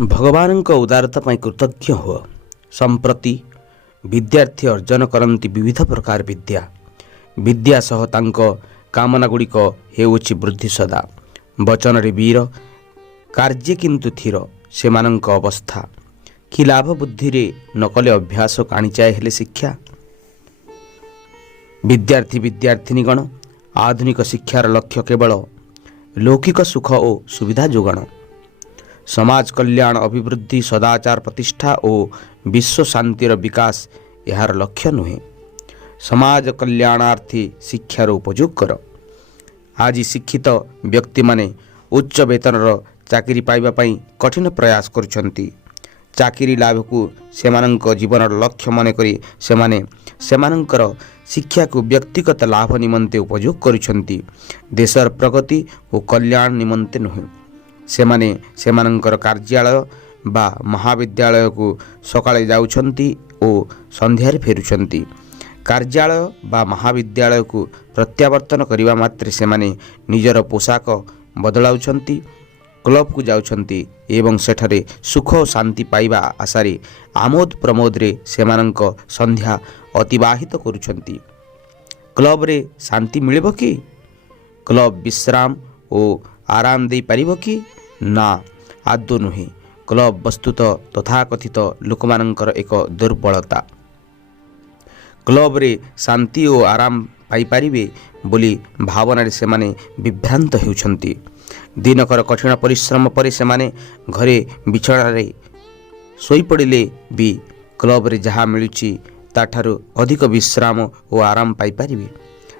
भगवान उदारता पाई कृतज्ञ हो। संप्रति विद्यार्थी अर्जन करती विविध प्रकार विद्या विद्या सह तांको कामना गुड़िक हेउछि वृद्धि सदा। वचन रे वीर कार्य किंतु थीर सेमानंक अवस्था कि लाभ बुद्धि रे नकले अभ्यास काणीचाए हेले शिक्षा। विद्यार्थी विद्यार्थिनीगण आधुनिक शिक्षार लक्ष्य केवल लौकिक सुख और सुविधा जोगाण। समाज कल्याण अभिवृद्धि सदाचार प्रतिष्ठा और विश्व शांतिर विकास यार लक्ष्य नुहे। समाज कल्याणार्थी शिक्षार उपयोग कर। आज शिक्षित व्यक्ति माने उच्च वेतनर चाकरी पाइबा पई कठिन प्रयास करुछंती। चाकरी लाभ को सेमानंक जीवन लक्ष्य मन करी सेमानंकर शिक्षा को व्यक्तिगत लाभ निमंते उपयोग करुछंती। देशर प्रगति और कल्याण निमंते नुहे। सेमाने सेमानंकर कार्यालय बा महाविद्यालय को सकाळे जाउछंती और संध्यारे फेरुछंती। कार्यालय बा महाविद्यालय को प्रत्यावर्तन करिवा मात्रे सेमाने निजर पोशाक बदलाउछंती, क्लब को जाउछंती एवं सेठारे सुख और शांति पाइबा आशारे आमोद प्रमोद रे सेमानंक संध्या अतिबाहित करुछंती। क्लब रे शांति मिलिबो कि? क्लब विश्राम और आराम दे पारिबो कि? ना, आदौ नुहे। क्लब वस्तुत तथाकथित लोकमानंकर एक दुर्बलता। क्लब रे शांति और आराम पाई पारिबे बोली भावना रे सेमाने विभ्रांत हेउछंती। दिनकर कठिन परिश्रम पर सेमाने घरे बिछड़ा रे सोई पड़िले भी क्लब रे जहाँ मिलुची ताठारु अधिक विश्राम और आराम पाई पारिबे।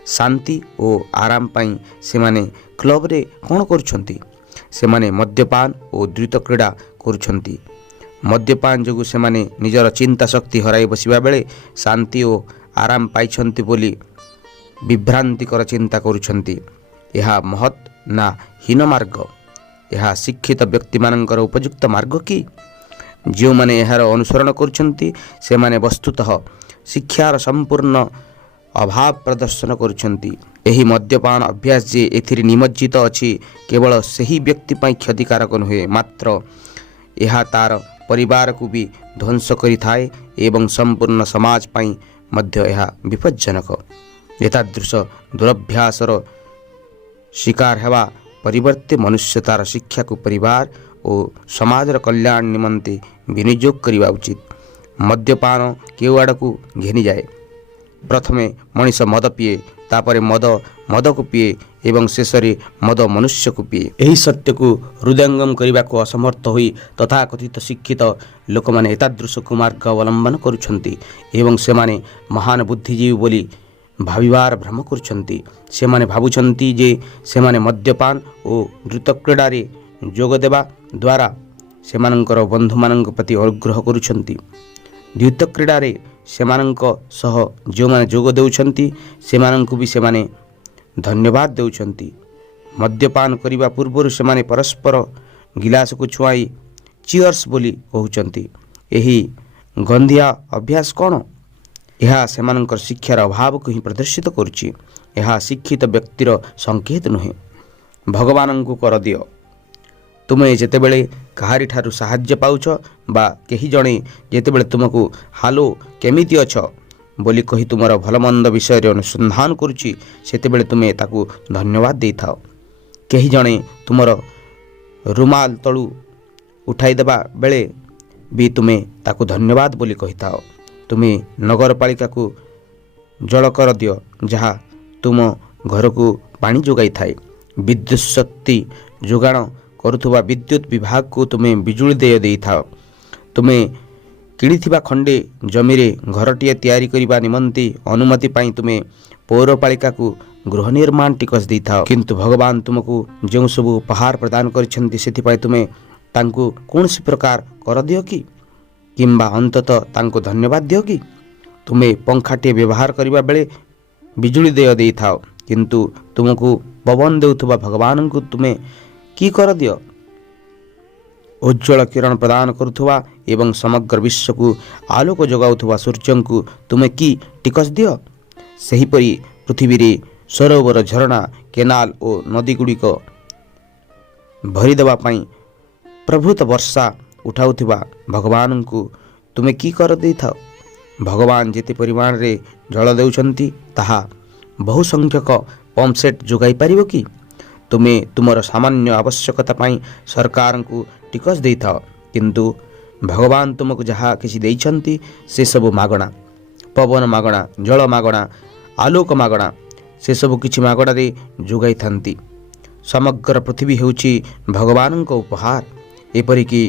शांति और आराम पाई सेमाने क्लब रे कौन करुछंती? सेमाने मद्यपान और द्रुत क्रीड़ा करुछंती। मद्यपान जोगु सेमाने निजर चिंता शक्ति हराई बसिबा बेले शांति और आराम पाइछंती बोली विभ्रांतिकर चिंता करुछंती। यह महत् ना हीन मार्ग? यह शिक्षित व्यक्ति मानकर उपयुक्त मार्ग कि? जो माने यार अनुसरण करुछंती सेमाने वस्तुतः शिक्षार संपूर्ण अभाव प्रदर्शन करुछंती। एही मद्यपान अभ्यास जे एथिरे निमज्जित अछि केवल सही व्यक्ति पाई क्षतिकारक नुहे, मात्र यह तार परिवार को भी ध्वंस करिथाए एवं संपूर्ण समाज पाई मध्य यह विपज्जनक। एतादृश दुरभ्यासर शिकार हेवा परिवर्ते मनुष्य तार शिक्षा को परिवार और समाजर कल्याण निमंते विनियोग करिवा उचित। मद्यपान केउ आड़कू घेनी जाए। प्रथमे मनीष मद पिए, तापरे मद को पिए एवं शेषरे मद मनुष्य को पिए। यही सत्य को हृदयंगम करने को असमर्थ होई तथाकथित शिक्षित लोक माने एतादृश कुमार्ग अवलंबन करुछंती एवं सेमाने महान बुद्धिजीवी बोली भाविबार भ्रम करुछंती। सेमाने भाबुछंती जे सेमाने मद्यपान और द्रुत क्रीड़ा रे जोग देवा द्वारा सेमानंकर बंधु मानंक प्रति अनुग्रह करुछंती। द्रुत क्रीड़ा रे सेमानंक सह जो माने जोग देउछंती सेमानंकु भी सेमाने धन्यवाद देउछंती। मद्यपान करिबा पूर्वरु सेमाने परस्पर गिलास को छुआई चियर्स बोली कहउछंती। एही गंधिया अभ्यास कौन? यह सेमानंकर शिक्षार अभाव को ही प्रदर्शित करुछि। यह शिक्षित व्यक्तिर संकेत नुहे। भगवानंकु कर दियो। तुमे जेतेबेले काहारी ठारू साहाय्य पाउछ बा केही जणे जेतेबेले तुमको हालो केमिति अछ बोली कही तुमर भलमंद विषय अनुसंधान करुछि सेतेबेले तुमे ताकू धन्यवाद देइथाओ। केही जणे तुमर रुमाल तळू उठाई देबा बेले भी तुमे ताकू धन्यवाद बोली कहिथाओ। तुमे नगरपालिका को जल कर दियो जहाँ तुम घर को पानी जोगाई थाए। विद्युत शक्ति जोगाण करुथुबा विद्युत विभाग को तुमे बिजुली देय देई थाओ। तुमे किणिथिबा खंडे जमीरे घरटिए तैयारी करिबा निमंती अनुमति पाई तुमे पौरपालिका को गृह निर्माण टिकस देई थाओ। किंतु भगवान तुमको जो सब उपहार प्रदान करिसेंती सेथिपाई तुमे तांको कौनसी प्रकार कर दियो कि किंबा अंततः तांको धन्यवाद दियो कि? तुमे पंखाटे व्यवहार करिबा बेले बिजुली देय देई थाओ किंतु तुमको पवन देउथुबा भगवान को तुमे की कर दियो? उज्ज्वल किरण प्रदान करुथुबा एवं समग्र विश्व को आलोक जगाउथुबा सूर्य को तुमे की टिकस दियो? सेहीपरि पृथ्वी रे सरोवर झरणा केनाल और नदी गुड़िक भरीदेवा प्रभृत वर्षा ଉଠାଉଥିବା ଭଗବାନଙ୍କୁ ତୁମେ କି କର ଦେଇଥାଅ? ଭଗବାନ ଯେତେ ପରିମାଣରେ ଜଳ ଦେଉଛନ୍ତି ତାହା ବହୁ ସଂଖ୍ୟକ ପମ୍ପସେଟ୍ ଯୋଗାଇ ପାରିବ କି? ତୁମେ ତୁମର ସାମାନ୍ୟ ଆବଶ୍ୟକତା ପାଇଁ ସରକାରଙ୍କୁ ଟିକସ ଦେଇଥାଅ, କିନ୍ତୁ ଭଗବାନ ତୁମକୁ ଯାହା କିଛି ଦେଇଛନ୍ତି ସେସବୁ ମାଗଣା। ପବନ ମାଗଣା, ଜଳ ମାଗଣା, ଆଲୋକ ମାଗଣା, ସେସବୁ କିଛି ମାଗଣାରେ ଯୋଗାଇଥାନ୍ତି। ସମଗ୍ର ପୃଥିବୀ ହେଉଛି ଭଗବାନଙ୍କ ଉପହାର। ଏପରିକି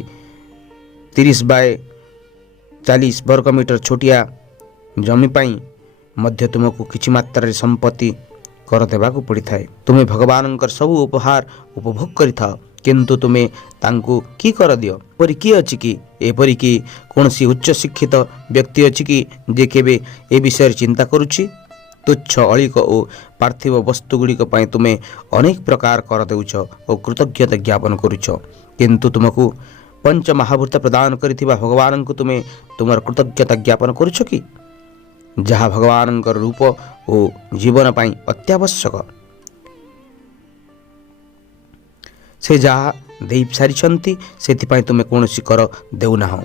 30x40 ବର୍ଗ ମିଟର ଛୋଟିଆ ଜମି ପାଇଁ ମଧ୍ୟ ତୁମକୁ କିଛି ମାତ୍ରାରେ ସମ୍ପତ୍ତି କର ଦେବାକୁ ପଡ଼ିଥାଏ। ତୁମେ ଭଗବାନଙ୍କର ସବୁ ଉପହାର ଉପଭୋଗ କରିଥାଅ, କିନ୍ତୁ ତୁମେ ତାଙ୍କୁ କି କର ଦିଅ? ଏପରି କିଏ ଅଛି କି? ଏପରିକି କୌଣସି ଉଚ୍ଚ ଶିକ୍ଷିତ ବ୍ୟକ୍ତି ଅଛି କି ଯେ କେବେ ଏ ବିଷୟରେ ଚିନ୍ତା କରୁଛି? ତୁଚ୍ଛ ଅଳିକ ଓ ପାର୍ଥିବ ବସ୍ତୁଗୁଡ଼ିକ ପାଇଁ ତୁମେ ଅନେକ ପ୍ରକାର କର ଦେଉଛ ଓ କୃତଜ୍ଞତା ଜ୍ଞାପନ କରୁଛ, କିନ୍ତୁ ତୁମକୁ ପଞ୍ଚମହାଭୂତ ପ୍ରଦାନ କରିଥିବା ଭଗବାନଙ୍କୁ ତୁମେ ତୁମର କୃତଜ୍ଞତା ଜ୍ଞାପନ କରୁଛ କି? ଯାହା ଭଗବାନଙ୍କର ରୂପ ଓ ଜୀବନ ପାଇଁ ଅତ୍ୟାବଶ୍ୟକ। ସେ ଯାହା ଦେଇସାରିଛନ୍ତି ସେଥିପାଇଁ ତୁମେ କୌଣସି କର ଦେଉନାହଁ।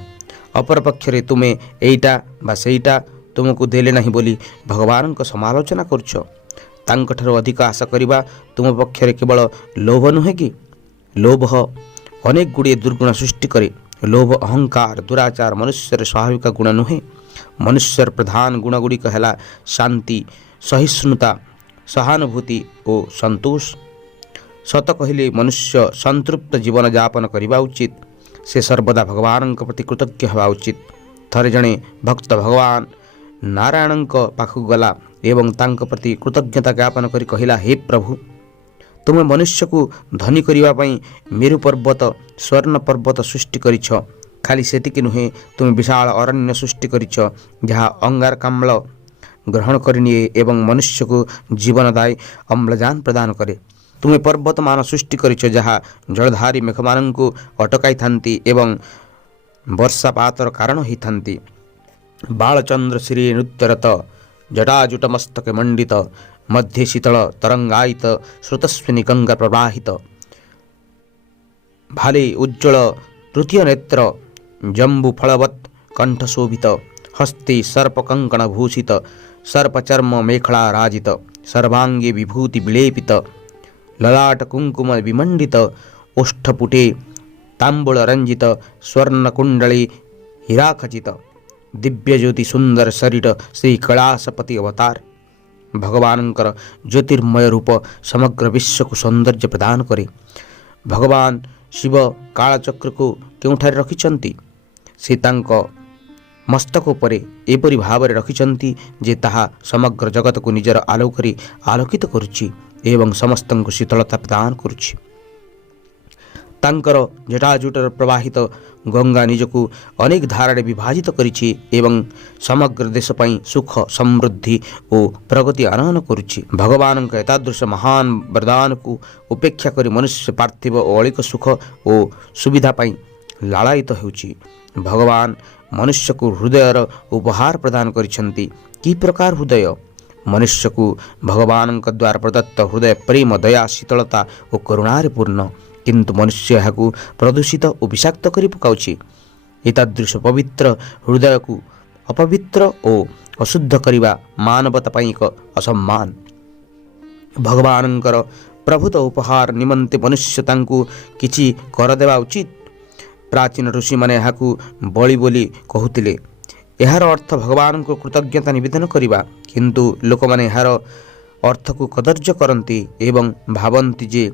ଅପରପକ୍ଷରେ ତୁମେ ଏଇଟା ବା ସେଇଟା ତୁମକୁ ଦେଲେ ନାହିଁ ବୋଲି ଭଗବାନଙ୍କ ସମାଲୋଚନା କରୁଛ। ତାଙ୍କଠାରୁ ଅଧିକ ଆଶା କରିବା ତୁମ ପକ୍ଷରେ କେବଳ ଲୋଭ ନୁହେଁ କି? ଲୋଭ ଅନେକ ଗୁଡ଼ିଏ ଦୁର୍ଗୁଣ ସୃଷ୍ଟି କରେ। ଲୋଭ, ଅହଙ୍କାର, ଦୁରାଚାର ମନୁଷ୍ୟର ସ୍ୱାଭାବିକ ଗୁଣ ନୁହେଁ। ମନୁଷ୍ୟର ପ୍ରଧାନ ଗୁଣଗୁଡ଼ିକ ହେଲା ଶାନ୍ତି, ସହିଷ୍ଣୁତା, ସହାନୁଭୂତି ଓ ସନ୍ତୋଷ। ସତ କହିଲେ ମନୁଷ୍ୟ ସନ୍ତୃପ୍ତ ଜୀବନଯାପନ କରିବା ଉଚିତ। ସେ ସର୍ବଦା ଭଗବାନଙ୍କ ପ୍ରତି କୃତଜ୍ଞ ହେବା ଉଚିତ। ଥରେ ଜଣେ ଭକ୍ତ ଭଗବାନ ନାରାୟଣଙ୍କ ପାଖକୁ ଗଲା ଏବଂ ତାଙ୍କ ପ୍ରତି କୃତଜ୍ଞତା ଜ୍ଞାପନ କରି କହିଲା, ହେ ପ୍ରଭୁ, ତୁମେ ମନୁଷ୍ୟକୁ ଧନୀ କରିବା ପାଇଁ ମେରୁ ପର୍ବତ, ସ୍ୱର୍ଣ୍ଣ ପର୍ବତ ସୃଷ୍ଟି କରିଛ। ଖାଲି ସେତିକି ନୁହେଁ, ତୁମେ ବିଶାଳ ଅରଣ୍ୟ ସୃଷ୍ଟି କରିଛ ଯାହା ଅଙ୍ଗାରକାମ୍ଳ ଗ୍ରହଣ କରିନିଏ ଏବଂ ମନୁଷ୍ୟକୁ ଜୀବନଦାୟୀ ଅମ୍ଳଜାନ ପ୍ରଦାନ କରେ। ତୁମେ ପର୍ବତମାନ ସୃଷ୍ଟି କରିଛ ଯାହା ଜଳଧାରୀ ମେଘମାନଙ୍କୁ ଅଟକାଇଥାନ୍ତି ଏବଂ ବର୍ଷାପାତର କାରଣ ହୋଇଥାନ୍ତି। ବାଳଚନ୍ଦ୍ର ଶ୍ରୀ ନୃତ୍ୟରତ, ଜଟାଜୁଟ ମସ୍ତକେ ମଣ୍ଡିତ, ମଧ୍ୟେ ଶୀତଳ ତରଙ୍ଗାୟିତ, ସ୍ରୋତସ୍ୱିନୀ ଗଙ୍ଗା ପ୍ରବାହିତ, ଭାଲେ ଉଜ୍ଜ୍ୱଳ ତୃତୀୟ ନେତ୍ର, ଜମ୍ବୁ ଫଳବତ୍ କଣ୍ଠଶୋଭିତ, ହସ୍ତେ ସର୍ପକଙ୍କଣ ଭୂଷିତ, ସର୍ପଚର୍ମ ମେଖଳା ରାଜିତ, ସର୍ବାଙ୍ଗେ ବିଭୂତି ବିଳେପିତ, ଲଲାଟ କୁଙ୍କୁମ ବିମଣ୍ଡିତ, ଓଷ୍ଠପୁଟେ ତାମ୍ବୁଳ ରଞ୍ଜିତ, ସ୍ୱର୍ଣ୍ଣକୁଣ୍ଡଳୀ ହୀରାଖଚିତ, ଦିବ୍ୟଜ୍ୟୋତି ସୁନ୍ଦର ଶରୀର, ଶ୍ରୀ କୈଳାସପତି ଅବତାର। ଭଗବାନଙ୍କର ଜ୍ୟୋତିର୍ମୟ ରୂପ ସମଗ୍ର ବିଶ୍ୱକୁ ସୌନ୍ଦର୍ଯ୍ୟ ପ୍ରଦାନ କରେ। ଭଗବାନ ଶିବ କାଳଚକ୍ରକୁ କେଉଁଠାରେ ରଖିଛନ୍ତି? ସେ ତାଙ୍କ ମସ୍ତକ ଉପରେ ଏପରି ଭାବରେ ରଖିଛନ୍ତି ଯେ ତାହା ସମଗ୍ର ଜଗତକୁ ନିଜର ଆଲୋକରେ ଆଲୋକିତ କରୁଛି ଏବଂ ସମସ୍ତଙ୍କୁ ଶୀତଳତା ପ୍ରଦାନ କରୁଛି। ତାଙ୍କର ଜଟାଜୁଟର ପ୍ରବାହିତ ଗଙ୍ଗା ନିଜକୁ ଅନେକ ଧାରାରେ ବିଭାଜିତ କରିଛି ଏବଂ ସମଗ୍ର ଦେଶ ପାଇଁ ସୁଖ, ସମୃଦ୍ଧି ଓ ପ୍ରଗତି ଆନୟନ କରୁଛି। ଭଗବାନଙ୍କ ଏତାଦୃଶ ମହାନ ବରଦାନକୁ ଉପେକ୍ଷା କରି ମନୁଷ୍ୟ ପାର୍ଥିବ ଓ ଅଳିକ ସୁଖ ଓ ସୁବିଧା ପାଇଁ ଲାଳାୟିତ ହେଉଛି। ଭଗବାନ ମନୁଷ୍ୟକୁ ହୃଦୟର ଉପହାର ପ୍ରଦାନ କରିଛନ୍ତି। କି ପ୍ରକାର ହୃଦୟ? ମନୁଷ୍ୟକୁ ଭଗବାନଙ୍କ ଦ୍ୱାରା ପ୍ରଦତ୍ତ ହୃଦୟ ପ୍ରେମ, ଦୟା, ଶୀତଳତା ଓ କରୁଣାରେ ପୂର୍ଣ୍ଣ, କିନ୍ତୁ ମନୁଷ୍ୟ ଏହାକୁ ପ୍ରଦୂଷିତ ଓ ବିଷାକ୍ତ କରି ପକାଉଛି। ଏତାଦୃଶ ପବିତ୍ର ହୃଦୟକୁ ଅପବିତ୍ର ଓ ଅଶୁଦ୍ଧ କରିବା ମାନବତା ପାଇଁ ଏକ ଅସମ୍ମାନ। ଭଗବାନଙ୍କର ପ୍ରଭୁତ ଉପହାର ନିମନ୍ତେ ମନୁଷ୍ୟ ତାଙ୍କୁ କିଛି କର ଦେବା ଉଚିତ। ପ୍ରାଚୀନ ଋଷିମାନେ ଏହାକୁ ବଳି ବୋଲି କହୁଥିଲେ। ଏହାର ଅର୍ଥ ଭଗବାନଙ୍କୁ କୃତଜ୍ଞତା ନିବେଦନ କରିବା, କିନ୍ତୁ ଲୋକମାନେ ଏହାର ଅର୍ଥକୁ କଦର୍ଯ୍ୟ କରନ୍ତି ଏବଂ ଭାବନ୍ତି ଯେ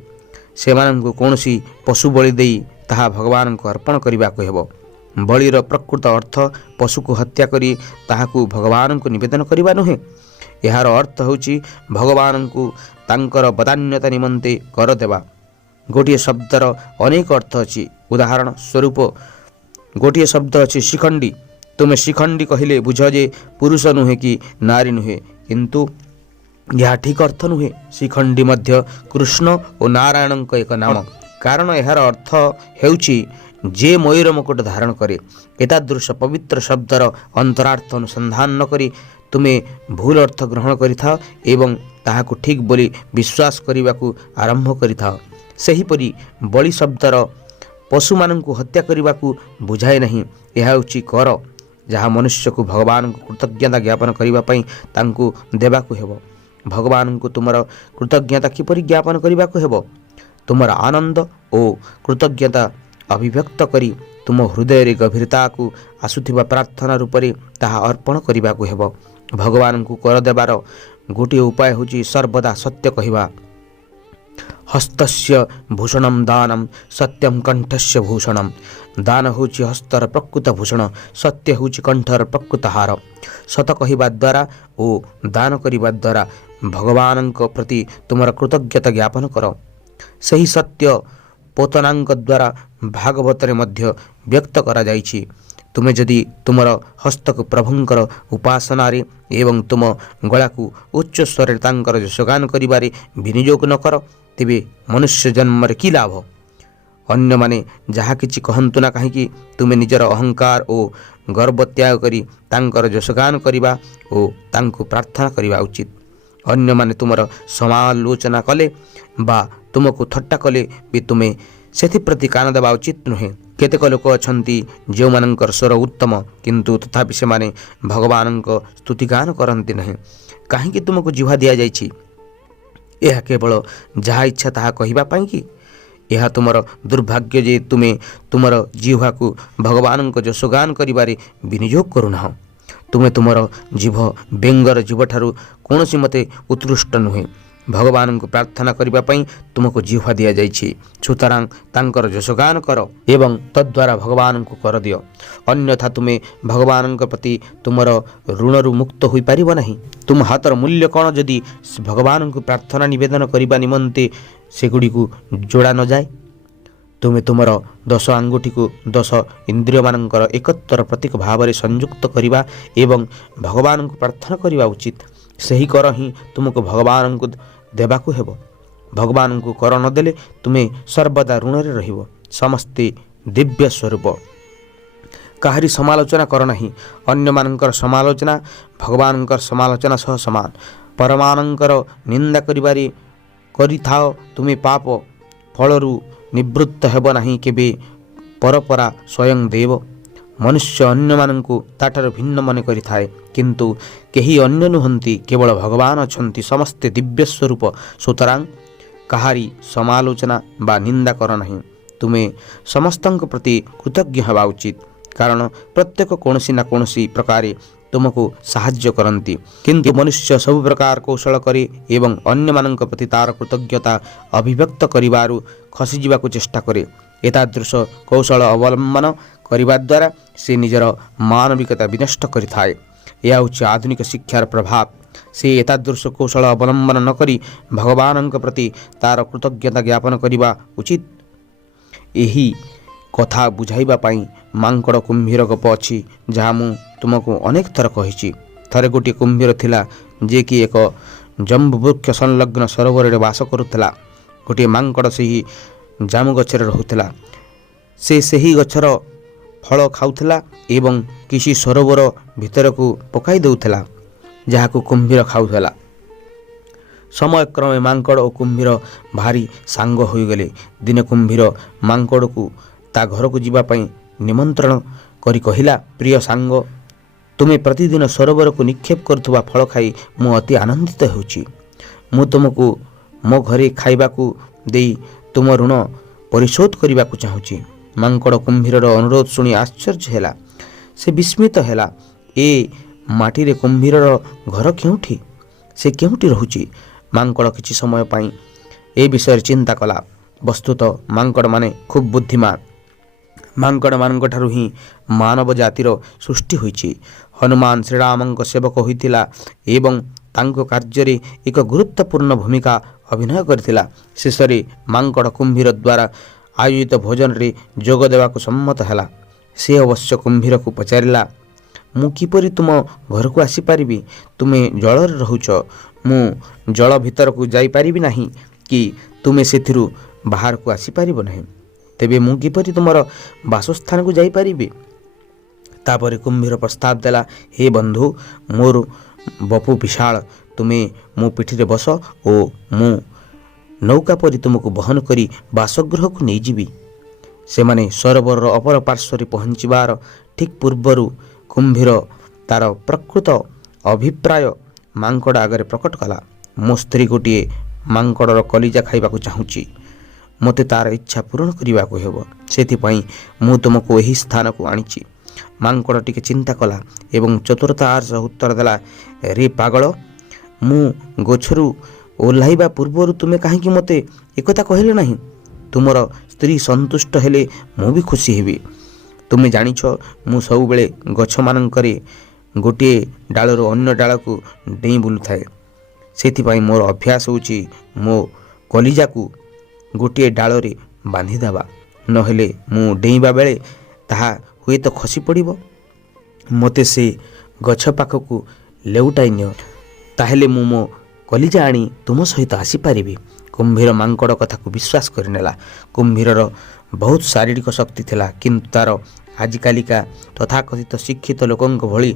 ସେମାନଙ୍କୁ କୌଣସି ପଶୁ ବଳି ଦେଇ ତାହା ଭଗବାନଙ୍କୁ ଅର୍ପଣ କରିବାକୁ ହେବ। ବଳିର ପ୍ରକୃତ ଅର୍ଥ ପଶୁକୁ ହତ୍ୟା କରି ତାହାକୁ ଭଗବାନଙ୍କୁ ନିବେଦନ କରିବା ନୁହେଁ। ଏହାର ଅର୍ଥ ହେଉଛି ଭଗବାନଙ୍କୁ ତାଙ୍କର ବଦାନ୍ୟତା ନିମନ୍ତେ କର ଦେବା। ଗୋଟିଏ ଶବ୍ଦର ଅନେକ ଅର୍ଥ ଅଛି। ଉଦାହରଣ ସ୍ୱରୂପ ଗୋଟିଏ ଶବ୍ଦ ଅଛି ଶିଖଣ୍ଡୀ। ତୁମେ ଶିଖଣ୍ଡୀ କହିଲେ ବୁଝ ଯେ ପୁରୁଷ ନୁହେଁ କି ନାରୀ ନୁହେଁ, କିନ୍ତୁ ଏହା ଠିକ୍ ଅର୍ଥ ନୁହେଁ। ଶିଖଣ୍ଡୀ ମଧ୍ୟ କୃଷ୍ଣ ଓ ନାରାୟଣଙ୍କ ଏକ ନାମ, କାରଣ ଏହାର ଅର୍ଥ ହେଉଛି ଯେ ମୟୂର ମୁକୁଟ ଧାରଣ କରେ। ଏତାଦୃଶ ପବିତ୍ର ଶବ୍ଦର ଅନ୍ତରାର୍ଥ ଅନୁସନ୍ଧାନ ନ କରି ତୁମେ ଭୁଲ ଅର୍ଥ ଗ୍ରହଣ କରିଥାଅ ଏବଂ ତାହାକୁ ଠିକ୍ ବୋଲି ବିଶ୍ୱାସ କରିବାକୁ ଆରମ୍ଭ କରିଥାଅ। ସେହିପରି ବଳି ଶବ୍ଦର ପଶୁମାନଙ୍କୁ ହତ୍ୟା କରିବାକୁ ବୁଝାଏ ନାହିଁ। ଏହା ହେଉଛି କର ଯାହା ମନୁଷ୍ୟକୁ ଭଗବାନଙ୍କୁ କୃତଜ୍ଞତା ଜ୍ଞାପନ କରିବା ପାଇଁ ତାଙ୍କୁ ଦେବାକୁ ହେବ। ଭଗବାନଙ୍କୁ ତୁମର କୃତଜ୍ଞତା କିପରି ଜ୍ଞାପନ କରିବାକୁ ହେବ? ତୁମର ଆନନ୍ଦ ଓ କୃତଜ୍ଞତା ଅଭିବ୍ୟକ୍ତ କରି ତୁମ ହୃଦୟରେ ଗଭୀରତାକୁ ଆସୁଥିବା ପ୍ରାର୍ଥନା ରୂପରେ ତାହା ଅର୍ପଣ କରିବାକୁ ହେବ। ଭଗବାନଙ୍କୁ କର ଦେବାର ଗୋଟିଏ ଉପାୟ ହେଉଛି ସର୍ବଦା ସତ୍ୟ କହିବା। ହସ୍ତସ୍ୟ ଭୂଷଣମ୍ ଦାନମ ସତ୍ୟମ୍ କଣ୍ଠସ୍ୟ ଭୂଷଣମ୍। ଦାନ ହେଉଛି ହସ୍ତର ପ୍ରକୃତ ଭୂଷଣ, ସତ୍ୟ ହେଉଛି କଣ୍ଠର ପ୍ରକୃତ ହାର। ସତ କହିବା ଦ୍ୱାରା ଓ ଦାନ କରିବା ଦ୍ୱାରା ଭଗବାନଙ୍କ ପ୍ରତି ତୁମର କୃତଜ୍ଞତା ଜ୍ଞାପନ କର। ସେହି ସତ୍ୟ ପୋତନାଙ୍କ ଦ୍ୱାରା ଭାଗବତରେ ମଧ୍ୟ ବ୍ୟକ୍ତ କରାଯାଇଛି। ତୁମେ ଯଦି ତୁମର ହସ୍ତକୁ ପ୍ରଭୁଙ୍କର ଉପାସନାରେ ଏବଂ ତୁମ ଗଳାକୁ ଉଚ୍ଚ ସ୍ୱରରେ ତାଙ୍କର ଯଶଗାନ କରିବାରେ ବିନିଯୋଗ ନ କର, ତେବେ ମନୁଷ୍ୟ ଜନ୍ମରେ କି ଲାଭ? ଅନ୍ୟମାନେ ଯାହା କିଛି କହନ୍ତୁ ନା କାହିଁକି, ତୁମେ ନିଜର ଅହଙ୍କାର ଓ ଗର୍ବ ତ୍ୟାଗ କରି ତାଙ୍କର ଯଶଗାନ କରିବା ଓ ତାଙ୍କୁ ପ୍ରାର୍ଥନା କରିବା ଉଚିତ। ଅନ୍ୟମାନେ ତୁମର ସମାଲୋଚନା କଲେ ବା ତୁମକୁ ଥଟ୍ଟା କଲେ ବି ତୁମେ ସେଥିପ୍ରତି କାନ ଦେବା ଉଚିତ ନୁହେଁ। କେତେକ ଲୋକ ଅଛନ୍ତି ଯେଉଁମାନଙ୍କର ସ୍ୱର ଉତ୍ତମ, କିନ୍ତୁ ତଥାପି ସେମାନେ ଭଗବାନଙ୍କ ସ୍ତୁତିଗାନ କରନ୍ତି ନାହିଁ। କାହିଁକି ତୁମକୁ ଜିହ୍ୱା ଦିଆଯାଇଛି? ଏହା କେବଳ ଯାହା ଇଚ୍ଛା ତାହା କହିବା ପାଇଁ କି? ଏହା ତୁମର ଦୁର୍ଭାଗ୍ୟ ଯେ ତୁମେ ତୁମର ଜିହ୍ୱାକୁ ଭଗବାନଙ୍କ ଯଶଗାନ କରିବାରେ ବିନିଯୋଗ କରୁନାହ। ତୁମେ ତୁମର ଜିଭ ବେଙ୍ଗର ଜିଭଠାରୁ କୌଣସି ମତେ ଉତ୍କୃଷ୍ଟ ନୁହେଁ। ଭଗବାନଙ୍କୁ ପ୍ରାର୍ଥନା କରିବା ପାଇଁ ତୁମକୁ ଜିହ୍ୱା ଦିଆଯାଇଛି। ସୁତରାଂ ତାଙ୍କର ଯଶଗାନ କର ଏବଂ ତଦ୍ୱାରା ଭଗବାନଙ୍କୁ କର ଦିଅ। ଅନ୍ୟଥା ତୁମେ ଭଗବାନଙ୍କ ପ୍ରତି ତୁମର ଋଣରୁ ମୁକ୍ତ ହୋଇପାରିବ ନାହିଁ। ତୁମ ହାତର ମୂଲ୍ୟ କ'ଣ ଯଦି ଭଗବାନଙ୍କୁ ପ୍ରାର୍ଥନା ନିବେଦନ କରିବା ନିମନ୍ତେ ସେଗୁଡ଼ିକୁ ଯୋଡ଼ା ନଯାଏ? ତୁମେ ତୁମର 10 ଆଙ୍ଗୁଠିକୁ 10 ଇନ୍ଦ୍ରିୟମାନଙ୍କର ଏକତ୍ର ପ୍ରତୀକ ଭାବରେ ସଂଯୁକ୍ତ କରିବା ଏବଂ ଭଗବାନଙ୍କୁ ପ୍ରାର୍ଥନା କରିବା ଉଚିତ। ସେହି କର ହିଁ ତୁମକୁ ଭଗବାନଙ୍କୁ ଦେବାକୁ ହେବ। ଭଗବାନଙ୍କୁ କର ନଦେଲେ ତୁମେ ସର୍ବଦା ଋଣରେ ରହିବ। ସମସ୍ତେ ଦିବ୍ୟ ସ୍ୱରୂପ। କାହାରି ସମାଲୋଚନା କର ନାହିଁ। ଅନ୍ୟମାନଙ୍କର ସମାଲୋଚନା ଭଗବାନଙ୍କର ସମାଲୋଚନା ସହ ସମାନ। ପରମାନଙ୍କର ନିନ୍ଦା କରିଥାଅ, ତୁମେ ପାପ ଫଳରୁ ନିବୃତ୍ତ ହେବ ନାହିଁ କେବେ। ପରପରା ସ୍ୱୟଂ ଦେବ। ମନୁଷ୍ୟ ଅନ୍ୟମାନଙ୍କୁ ତାଠାରୁ ଭିନ୍ନ ମନେ କରିଥାଏ, କିନ୍ତୁ କେହି ଅନ୍ୟ ନୁହନ୍ତି, କେବଳ ଭଗବାନ ଅଛନ୍ତି। ସମସ୍ତେ ଦିବ୍ୟ ସ୍ୱରୂପ। ସୁତରାଂ କାହାରି ସମାଲୋଚନା ବା ନିନ୍ଦା କର ନାହିଁ। ତୁମେ ସମସ୍ତଙ୍କ ପ୍ରତି କୃତଜ୍ଞ ହେବା ଉଚିତ, କାରଣ ପ୍ରତ୍ୟେକ କୌଣସି ନା କୌଣସି ପ୍ରକାରେ ତୁମକୁ ସାହାଯ୍ୟ କରନ୍ତି। କିନ୍ତୁ ମନୁଷ୍ୟ ସବୁ ପ୍ରକାର କୌଶଳ କରେ ଏବଂ ଅନ୍ୟମାନଙ୍କ ପ୍ରତି ତାର କୃତଜ୍ଞତା ଅଭିବ୍ୟକ୍ତ କରିବାରୁ ଖସିଯିବାକୁ ଚେଷ୍ଟା କରେ। ଏତାଦୃଶ କୌଶଳ ଅବଲମ୍ବନ କରିବା ଦ୍ୱାରା ସେ ନିଜର ମାନବିକତା ବିନଷ୍ଟ କରିଥାଏ। ଏହା ହେଉଛି ଆଧୁନିକ ଶିକ୍ଷାର ପ୍ରଭାବ। ସେ ଏତାଦୃଶ କୌଶଳ ଅବଲମ୍ବନ ନ କରି ଭଗବାନଙ୍କ ପ୍ରତି ତାର କୃତଜ୍ଞତା ଜ୍ଞାପନ କରିବା ଉଚିତ। ଏହି କଥା ବୁଝାଇବା ପାଇଁ ମାଙ୍କଡ଼ କୁମ୍ଭୀର ଗପ ଅଛି, ଯାହା ମୁଁ ତୁମକୁ ଅନେକ ଥର କହିଛି। ଥରେ ଗୋଟିଏ କୁମ୍ଭୀର ଥିଲା, ଯିଏକି ଏକ ଜମ୍ବୁ ବୃକ୍ଷ ସଂଲଗ୍ନ ସରୋବରରେ ବାସ କରୁଥିଲା। ଗୋଟିଏ ମାଙ୍କଡ଼ ସେହି ଜାମୁ ଗଛରେ ରହୁଥିଲା। ସେ ସେହି ଗଛର ଫଳ ଖାଉଥିଲା ଏବଂ କିଛି ସରୋବର ଭିତରକୁ ପକାଇ ଦେଉଥିଲା, ଯାହାକୁ କୁମ୍ଭୀର ଖାଉଥିଲା। ସମୟକ୍ରମେ ମାଙ୍କଡ଼ ଓ କୁମ୍ଭୀର ଭାରି ସାଙ୍ଗ ହୋଇଗଲେ। ଦିନେ କୁମ୍ଭୀର ମାଙ୍କଡ଼କୁ ତା ଘରକୁ ଯିବା ପାଇଁ ନିମନ୍ତ୍ରଣ କରି କହିଲା, ପ୍ରିୟ ସାଙ୍ଗ, ତୁମେ ପ୍ରତିଦିନ ସରୋବରକୁ ନିକ୍ଷେପ କରୁଥିବା ଫଳ ଖାଇ ମୁଁ ଅତି ଆନନ୍ଦିତ ହେଉଛି। ମୁଁ ତୁମକୁ ମୋ ଘରେ ଖାଇବାକୁ ଦେଇ ତୁମ ଋଣ ପରିଶୋଧ କରିବାକୁ ଚାହୁଁଛି। ମାଙ୍କଡ଼ କୁମ୍ଭୀରର ଅନୁରୋଧ ଶୁଣି ଆଶ୍ଚର୍ଯ୍ୟ ହେଲା। ସେ ବିସ୍ମିତ ହେଲା। ଏ ମାଟିରେ କୁମ୍ଭୀରର ଘର କେଉଁଠି? ସେ କେଉଁଠି ରହୁଛି? ମାଙ୍କଡ଼ କିଛି ସମୟ ପାଇଁ ଏ ବିଷୟରେ ଚିନ୍ତା କଲା। ବସ୍ତୁତଃ ମାଙ୍କଡ଼ମାନେ ଖୁବ୍ ବୁଦ୍ଧିମାନ। ମାଙ୍କଡ଼ମାନଙ୍କଠାରୁ ହିଁ ମାନବ ଜାତିର ସୃଷ୍ଟି ହୋଇଛି। ହନୁମାନ ଶ୍ରୀରାମଙ୍କ ସେବକ ହୋଇଥିଲା ଏବଂ ତାଙ୍କ କାର୍ଯ୍ୟରେ ଏକ ଗୁରୁତ୍ୱପୂର୍ଣ୍ଣ ଭୂମିକା ଅଭିନୟ କରିଥିଲା। ଶେଷରେ ମାଙ୍କଡ଼ କୁମ୍ଭୀର ଦ୍ୱାରା ଆୟୋଜିତ ଭୋଜନରେ ଯୋଗ ଦେବାକୁ ସମ୍ମତ ହେଲା। ସେ ଅବଶ୍ୟ କୁମ୍ଭୀରକୁ ପଚାରିଲା, ମୁଁ କିପରି ତୁମ ଘରକୁ ଆସିପାରିବି? ତୁମେ ଜଳରେ ରହୁଛ। ମୁଁ ଜଳ ଭିତରକୁ ଯାଇପାରିବି ନାହିଁ କି ତୁମେ ସେଥିରୁ ବାହାରକୁ ଆସିପାରିବ ନାହିଁ। ତେବେ ମୁଁ କିପରି ତୁମର ବାସସ୍ଥାନକୁ ଯାଇପାରିବି? ତାପରେ କୁମ୍ଭୀର ପ୍ରସ୍ତାବ ଦେଲା, ହେ ବନ୍ଧୁ, ମୋର ବପୁ ବିଶାଳ, ତୁମେ ମୋ ପିଠିରେ ବସ ଓ ମୁଁ ନୌକା ପରି ତୁମକୁ ବହନ କରି ବାସଗୃହକୁ ନେଇଯିବି। ସେମାନେ ସରୋବରର ଅପର ପାର୍ଶ୍ୱରେ ପହଞ୍ଚିବାର ଠିକ୍ ପୂର୍ବରୁ କୁମ୍ଭୀର ତାର ପ୍ରକୃତ ଅଭିପ୍ରାୟ ମାଙ୍କଡ଼ ଆଗରେ ପ୍ରକଟ କଲା। ମୋ ସ୍ତ୍ରୀ ଗୋଟିଏ ମାଙ୍କଡ଼ର କଲିଜା ଖାଇବାକୁ ଚାହୁଁଛି। ମୋତେ ତାର ଇଚ୍ଛା ପୂରଣ କରିବାକୁ ହେବ, ସେଥିପାଇଁ ମୁଁ ତୁମକୁ ଏହି ସ୍ଥାନକୁ ଆଣିଛି। ମାଙ୍କଡ଼ ଟିକେ ଚିନ୍ତା କଲା ଏବଂ ଚତୁରତାର ସହ ଉତ୍ତର ଦେଲା, ରେ ପାଗଳ, ମୁଁ ଗଛରୁ ଓହ୍ଲାଇବା ପୂର୍ବରୁ ତୁମେ କାହିଁକି ମୋତେ ଏକଥା କହିଲେ ନାହିଁ? ତୁମର ସ୍ତ୍ରୀ ସନ୍ତୁଷ୍ଟ ହେଲେ ମୁଁ ବି ଖୁସି ହେବି। ତୁମେ ଜାଣିଛ, ମୁଁ ସବୁବେଳେ ଗଛମାନଙ୍କରେ ଗୋଟିଏ ଡାଳରୁ ଅନ୍ୟ ଡାଳକୁ ଡେଇଁ ବୁଲୁଥାଏ। ସେଥିପାଇଁ ମୋର ଅଭ୍ୟାସ ହେଉଛି ମୋ କଲିଜାକୁ ଗୋଟିଏ ଡାଳରେ ବାନ୍ଧିଦେବା, ନହେଲେ ମୁଁ ଡେଇଁବା ବେଳେ ତାହା ହୁଏତ ଖସି ପଡ଼ିବ। ମୋତେ ସେ ଗଛ ପାଖକୁ ଲେଉଟାଇ ନିଅ, ତାହେଲେ ମୁଁ ମୋ କଲିଜା ଆଣି ତୁମ ସହିତ ଆସିପାରିବି। କୁମ୍ଭୀର ମାଙ୍କଡ଼ କଥାକୁ ବିଶ୍ୱାସ କରିନେଲା। କୁମ୍ଭୀରର ବହୁତ ଶାରୀରିକ ଶକ୍ତି ଥିଲା, କିନ୍ତୁ ତାର ଆଜିକାଲିକା ତଥାକଥିତ ଶିକ୍ଷିତ ଲୋକଙ୍କ ଭଳି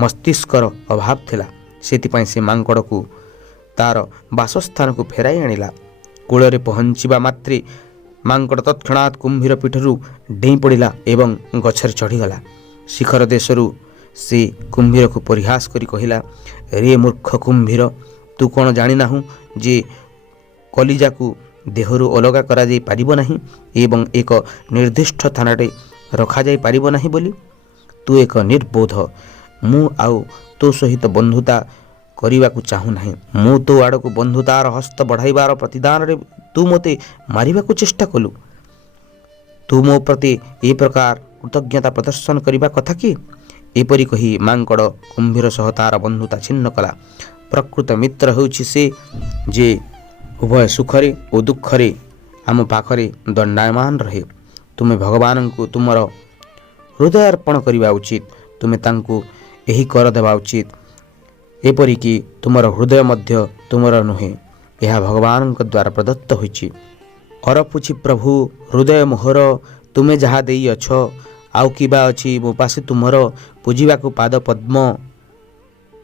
ମସ୍ତିଷ୍କର ଅଭାବ ଥିଲା। ସେଥିପାଇଁ ସେ ମାଙ୍କଡ଼କୁ ତାର ବାସସ୍ଥାନକୁ ଫେରାଇ ଆଣିଲା। କୂଳରେ ପହଞ୍ଚିବା ମାତ୍ରେ ମାଙ୍କଡ଼ ତତ୍କ୍ଷଣାତ୍ କୁମ୍ଭୀର ପିଠରୁ ଡେଇଁ ପଡ଼ିଲା ଏବଂ ଗଛରେ ଚଢ଼ିଗଲା। ଶିଖର ଦେଶରୁ ସେ କୁମ୍ଭୀରକୁ ପରିହାସ କରି କହିଲା, ରେ ମୂର୍ଖ କୁମ୍ଭୀର, ତୁ କ'ଣ ଜାଣିନାହୁଁ ଯେ କଲିଜାକୁ ଦେହରୁ ଅଲଗା କରାଯାଇ ପାରିବ ନାହିଁ ଏବଂ ଏକ ନିର୍ଦ୍ଦିଷ୍ଟ ସ୍ଥାନରେ ରଖାଯାଇ ପାରିବ ନାହିଁ ବୋଲି? ତୁ ଏକ ନିର୍ବୋଧ। ମୁଁ ଆଉ ତୋ ସହିତ ବନ୍ଧୁତା କରିବାକୁ ଚାହୁଁନାହିଁ। ମୁଁ ତୋ ଆଡ଼କୁ ବନ୍ଧୁତାର ହସ୍ତ ବଢ଼ାଇବାର ପ୍ରତିଦାନରେ ତୁ ମୋତେ ମାରିବାକୁ ଚେଷ୍ଟା କଲୁ। ତୁ ମୋ ପ୍ରତି ଏ ପ୍ରକାର କୃତଜ୍ଞତା ପ୍ରଦର୍ଶନ କରିବା କଥା କି? ଏପରି କହି ମାଙ୍କଡ଼ କୁମ୍ଭୀର ସହ ତାର ବନ୍ଧୁତା ଛିନ୍ନ କଲା। ପ୍ରକୃତ ମିତ୍ର ହେଉଛି ସେ ଯେ ଉଭୟ ସୁଖରେ ଓ ଦୁଃଖରେ ଆମ ପାଖରେ ଦଣ୍ଡାୟମାନ ରହେ। ତୁମେ ଭଗବାନଙ୍କୁ ତୁମର ହୃଦୟ ଅର୍ପଣ କରିବା ଉଚିତ। ତୁମେ ତାଙ୍କୁ ଏହି କର ଦେବା ଉଚିତ, ଏପରିକି ତୁମର ହୃଦୟ ମଧ୍ୟ ତୁମର ନୁହେଁ, ଏହା ଭଗବାନଙ୍କ ଦ୍ୱାରା ପ୍ରଦତ୍ତ ହୋଇଛି। ଅରପୁଛି ପ୍ରଭୁ ହୃଦୟ ମୋହର, ତୁମେ ଯାହା ଦେଇଅଛ, ଆଉ କିବା ଅଛି ମୋ ପାଶେ ତୁମର? ପୂଜିବାକୁ ପାଦ ପଦ୍ମ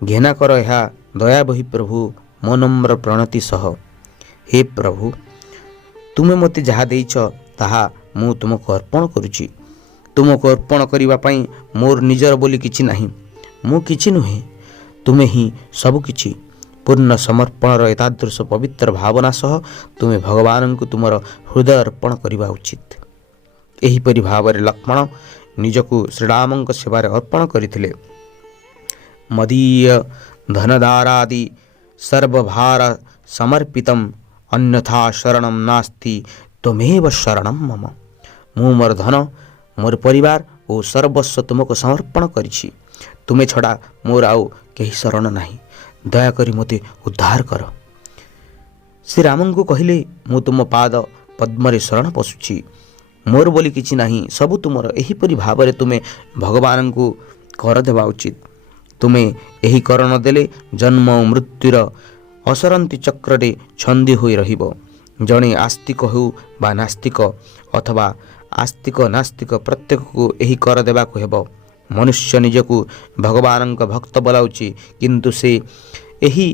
ଘେନା କର ଏହା ଦୟା ବହି ପ୍ରଭୁ ମୋ ନମ୍ର ପ୍ରଣତି ସହ। ହେ ପ୍ରଭୁ, ତୁମେ ମୋତେ ଯାହା ଦେଇଛ ତାହା ମୁଁ ତୁମକୁ ଅର୍ପଣ କରୁଛି। ତୁମକୁ ଅର୍ପଣ କରିବା ପାଇଁ ମୋର ନିଜର ବୋଲି କିଛି ନାହିଁ। ମୁଁ କିଛି ନୁହେଁ, ତୁମେ ହିଁ ସବୁକିଛି। ପୂର୍ଣ୍ଣ ସମର୍ପଣର ଏତାଦୃଶ ପବିତ୍ର ଭାବନା ସହ ତୁମେ ଭଗବାନଙ୍କୁ ତୁମର ହୃଦୟ ଅର୍ପଣ କରିବା ଉଚିତ। ଏହିପରି ଭାବରେ ଲକ୍ଷ୍ମଣ ନିଜକୁ ଶ୍ରୀରାମଙ୍କ ସେବାରେ ଅର୍ପଣ କରିଥିଲେ। ମଦୀୟ ଧନଦାରାଦି ସର୍ବଭାର ସମର୍ପିତମ୍ ଅନ୍ୟଥା ଶରଣଂ ନାସ୍ତି ତ୍ୱମେବ ଶରଣଂ ମମ। ମୁଁ ମୋର ଧନ, ମୋର ପରିବାର ଓ ସର୍ବସ୍ୱ ତୁମକୁ ସମର୍ପଣ କରିଛି। ତୁମେ ଛଡ଼ା ମୋର ଆଉ କେହି ଶରଣ ନାହିଁ। ଦୟାକରି ମୋତେ ଉଦ୍ଧାର କର। ଶ୍ରୀରାମଙ୍କୁ କହିଲେ, ମୁଁ ତୁମ ପାଦ ପଦ୍ମରେ ଶରଣ ପଶୁଛି। ମୋର ବୋଲି କିଛି ନାହିଁ, ସବୁ ତୁମର। ଏହିପରି ଭାବରେ ତୁମେ ଭଗବାନଙ୍କୁ କର ଦେବା ଉଚିତ। ତୁମେ ଏହି କର ନ ଦେଲେ ଜନ୍ମ ଓ ମୃତ୍ୟୁର ଅସରନ୍ତି ଚକ୍ରରେ ଛନ୍ଦି ହୋଇ ରହିବ। ଜଣେ ଆସ୍ତିକ ହେଉ ବା ନାସ୍ତିକ, ଅଥବା ଆସ୍ତିକ ନାସ୍ତିକ, ପ୍ରତ୍ୟେକକୁ ଏହି କର ଦେବାକୁ ହେବ। ମନୁଷ୍ୟ ନିଜକୁ ଭଗବାନଙ୍କ ଭକ୍ତ ବୋଲାଉଛି, କିନ୍ତୁ ସେ ଏହି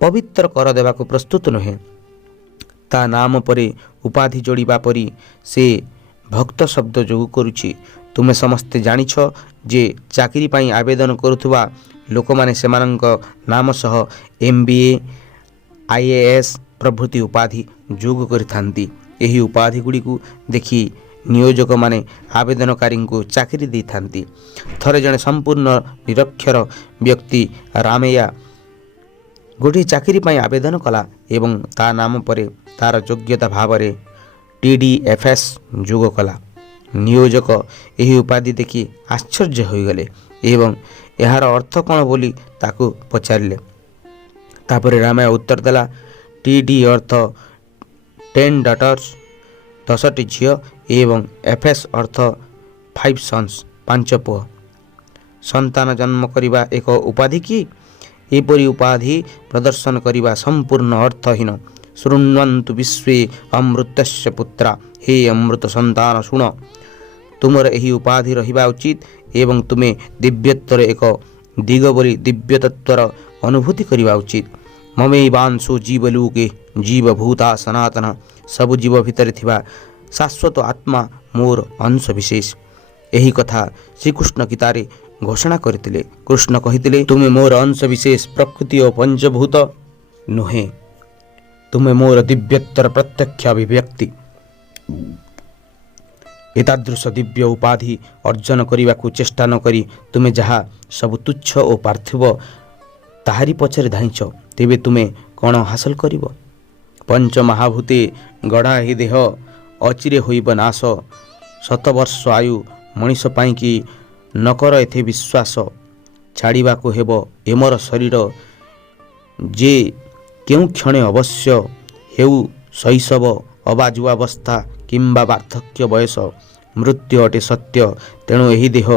ପବିତ୍ର କର ଦେବାକୁ ପ୍ରସ୍ତୁତ ନୁହେଁ। ତା ନାମ ପରେ ଉପାଧି ଯୋଡ଼ିବା ପରି ସେ ଭକ୍ତ ଶବ୍ଦ ଯୋଗ କରୁଛି। ତୁମେ ସମସ୍ତେ ଜାଣିଛ ଯେ ଚାକିରି ପାଇଁ ଆବେଦନ କରୁଥିବା ଲୋକମାନେ ସେମାନଙ୍କ ନାମ ସହ MBA, IAS ପ୍ରଭୃତି ଉପାଧି ଯୋଗ କରିଥାନ୍ତି। ଏହି ଉପାଧିଗୁଡ଼ିକୁ ଦେଖି ନିୟୋଜକମାନେ ଆବେଦନକାରୀଙ୍କୁ ଚାକିରି ଦେଇଥାନ୍ତି। ଥରେ ଜଣେ ସମ୍ପୂର୍ଣ୍ଣ ନିରକ୍ଷର ବ୍ୟକ୍ତି ରାମେୟା ଗୋଟିଏ ଚାକିରି ପାଇଁ ଆବେଦନ କଲା ଏବଂ ତା ନାମ ପରେ ତାର ଯୋଗ୍ୟତା ଭାବରେ TDFS ଯୋଗ କଲା। ନିୟୋଜକ ଏହି ଉପାଧି ଦେଖି ଆଶ୍ଚର୍ଯ୍ୟ ହୋଇଗଲେ ଏବଂ ଏହାର ଅର୍ଥ କ'ଣ ବୋଲି ତାକୁ ପଚାରିଲେ। ତାପରେ ରାମେୟା ଉତ୍ତର ଦେଲା, TD ଅର୍ଥ 10 ଡଟର୍ସ 10ଟି ଝିଅ ଏବଂ FS ଅର୍ଥ 5 ସନ୍ସ 5 ପୁଅ। ସନ୍ତାନ ଜନ୍ମ କରିବା ଏକ ଉପାଧି କି? ଏପରି ଉପାଧି ପ୍ରଦର୍ଶନ କରିବା ସମ୍ପୂର୍ଣ୍ଣ ଅର୍ଥହୀନ। ଶୃଣ୍ୱନ୍ତୁ ବିଶ୍ୱେ ଅମୃତସ୍ୟ ପୁତ୍ରା, ହେ ଅମୃତ ସନ୍ତାନ ଶୁଣ, ତୁମର ଏହି ଉପାଧି ରହିବା ଉଚିତ ଏବଂ ତୁମେ ଦିବ୍ୟତ୍ୱର ଏକ ଦିଗ ବୋଲି ଦିବ୍ୟ ତତ୍ତ୍ୱର ଅନୁଭୂତି କରିବା ଉଚିତ। ମମେବାଂଶୁ ଜୀବଲୋକେ ଜୀବଭୂତା ସନାତନ, ସବୁ ଜୀବ ଭିତରେ ଥିବା शाश्वत आत्मा मोर अंशविशेष। ଏହି କଥା ଶ୍ରୀକୃଷ୍ଣ ଗୀତାରେ ଘୋଷଣା କରିଥିଲେ। କୃଷ୍ଣ କହିଥିଲେ, ତୁମେ ମୋର ଅଂଶବିଶେଷ, ପ୍ରକୃତି ଓ ପଞ୍ଚଭୂତ ନୁହେଁ, ତୁମେ ମୋର ଦିବ୍ୟତ୍ୱର ପ୍ରତ୍ୟକ୍ଷ ଅଭିବ୍ୟକ୍ତି। ଏତାଦୃଶ ଦିବ୍ୟ ଉପାଧି ଅର୍ଜନ କରିବାକୁ ଚେଷ୍ଟା ନ କରି ତୁମେ ଯାହା ସବୁ ତୁଚ୍ଛ ଓ ପାର୍ଥିବ ତାହାରି ପଛରେ ଧାଇଁଛ, ତେବେ ତୁମେ କ'ଣ ହାସଲ କରିବ? ପଞ୍ଚମହାଭୂତେ ଗଢ଼ା ଏହି ଦେହ ଅଚିରେ ହୋଇବ ନାଶ। ଶତବର୍ଷ ଆୟୁ ମଣିଷ ପାଇଁକି ନ କର ଏତେ ବିଶ୍ୱାସ। ଛାଡ଼ିବାକୁ ହେବ ଏ ମୋର ଶରୀର, ଯେ କେଉଁ କ୍ଷଣେ ଅବଶ୍ୟ ହେଉ ଶୈଶବ ଅବା ଯୁବାବସ୍ଥା କିମ୍ବା ବାର୍ଦ୍ଧକ୍ୟ ବୟସ, ମୃତ୍ୟୁ ଅଟେ ସତ୍ୟ। ତେଣୁ ଏହି ଦେହ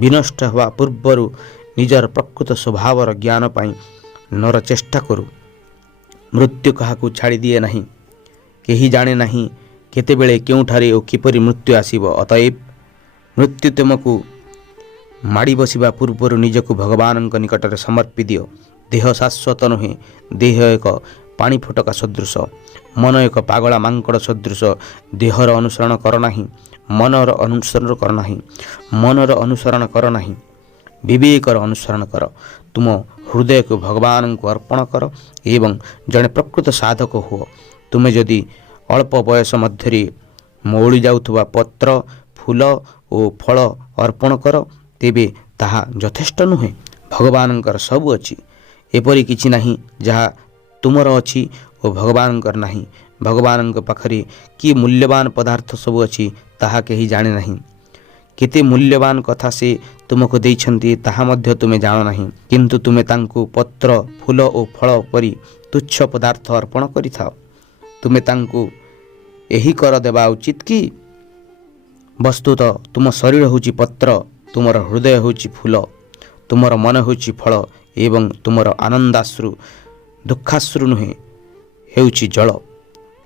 ବିନଷ୍ଟ ହେବା ପୂର୍ବରୁ ନିଜର ପ୍ରକୃତ ସ୍ୱଭାବର ଜ୍ଞାନ ପାଇଁ ନର ଚେଷ୍ଟା କରୁ। ମୃତ୍ୟୁ କାହାକୁ ଛାଡ଼ିଦିଏ ନାହିଁ, କେହି ଜାଣେ ନାହିଁ କେତେବେଳେ କେଉଁଠାରେ ଓ କିପରି ମୃତ୍ୟୁ ଆସିବ। ଅତଏବ ମୃତ୍ୟୁ ତୁମକୁ ମାଡ଼ି ବସିବା ପୂର୍ବରୁ ନିଜକୁ ଭଗବାନଙ୍କ ନିକଟରେ ସମର୍ପି ଦିଅ। ଦେହ ଶାଶ୍ୱତ ନୁହେଁ, ଦେହ ଏକ ପାଣି ଫୋଟକା ସଦୃଶ, ମନ ଏକ ପାଗଳା ମାଙ୍କଡ଼ ସଦୃଶ। ଦେହର ଅନୁସରଣ କର ନାହିଁ, ମନର ଅନୁସରଣ କର ନାହିଁ, ମନର ଅନୁସରଣ କର ନାହିଁ, ବିବେକର ଅନୁସରଣ କର। ତୁମ ହୃଦୟକୁ ଭଗବାନଙ୍କୁ ଅର୍ପଣ କର ଏବଂ ଜଣେ ପ୍ରକୃତ ସାଧକ ହୁଅ। ତୁମେ ଯଦି ଅଳ୍ପ ବୟସ ମଧ୍ୟରେ ମଉଳି ଯାଉଥିବା ପତ୍ର, ଫୁଲ ଓ ଫଳ ଅର୍ପଣ କର, ତେବେ ତାହା ଯଥେଷ୍ଟ ନୁହେଁ। ଭଗବାନଙ୍କର ସବୁ ଅଛି, ଏପରି କିଛି ନାହିଁ ଯାହା ତୁମର ଅଛି ଓ ଭଗବାନଙ୍କର ନାହିଁ। ଭଗବାନଙ୍କ ପାଖରେ କି ମୂଲ୍ୟବାନ ପଦାର୍ଥ ସବୁ ଅଛି ତାହା କେହି ଜାଣେ ନାହିଁ। କେତେ ମୂଲ୍ୟବାନ କଥା ସେ ତୁମକୁ ଦେଇଛନ୍ତି ତାହା ମଧ୍ୟ ତୁମେ ଜାଣ ନାହିଁ, କିନ୍ତୁ ତୁମେ ତାଙ୍କୁ ପତ୍ର, ଫୁଲ ଓ ଫଳ ପରି ତୁଚ୍ଛ ପଦାର୍ଥ ଅର୍ପଣ କରିଥାଅ। ତୁମେ ତାଙ୍କୁ ଏହି କର ଦେବା ଉଚିତ କି? ବସ୍ତୁତ ତୁମ ଶରୀର ହେଉଛି ପତ୍ର, ତୁମର ହୃଦୟ ହେଉଛି ଫୁଲ, ତୁମର ମନ ହେଉଛି ଫଳ ଏବଂ ତୁମର ଆନନ୍ଦାଶ୍ରୁ, ଦୁଃଖାଶ୍ରୁ ନୁହେଁ, ହେଉଛି ଜଳ,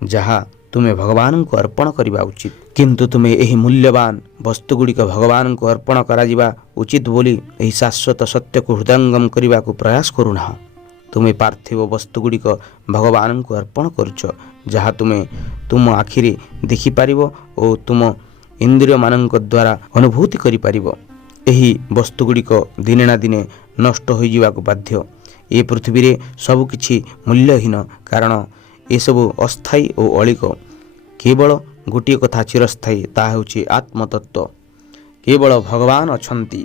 ଯାହା ତୁମେ ଭଗବାନଙ୍କୁ ଅର୍ପଣ କରିବା ଉଚିତ। କିନ୍ତୁ ତୁମେ ଏହି ମୂଲ୍ୟବାନ ବସ୍ତୁଗୁଡ଼ିକ ଭଗବାନଙ୍କୁ ଅର୍ପଣ କରାଯିବା ଉଚିତ ବୋଲି ଏହି ଶାଶ୍ୱତ ସତ୍ୟକୁ ହୃଦୟଙ୍ଗମ କରିବାକୁ ପ୍ରୟାସ କରୁନାହ। ତୁମେ ପାର୍ଥିବ ବସ୍ତୁଗୁଡ଼ିକ ଭଗବାନଙ୍କୁ ଅର୍ପଣ କରୁଛ, ଯାହା ତୁମେ ତୁମ ଆଖିରେ ଦେଖିପାରିବ ଓ ତୁମ ଇନ୍ଦ୍ରିୟମାନଙ୍କ ଦ୍ୱାରା ଅନୁଭୂତି କରିପାରିବ। ଏହି ବସ୍ତୁଗୁଡ଼ିକ ଦିନେ ନା ଦିନେ ନଷ୍ଟ ହୋଇଯିବାକୁ ବାଧ୍ୟ। ଏ ପୃଥିବୀରେ ସବୁକିଛି ମୂଲ୍ୟହୀନ, କାରଣ ଏସବୁ ଅସ୍ଥାୟୀ ଓ ଅଳିକ। କେବଳ ଗୋଟିଏ କଥା ଚିରସ୍ଥାୟୀ, ତାହା ହେଉଛି ଆତ୍ମତତ୍ତ୍ୱ। କେବଳ ଭଗବାନ ଅଛନ୍ତି।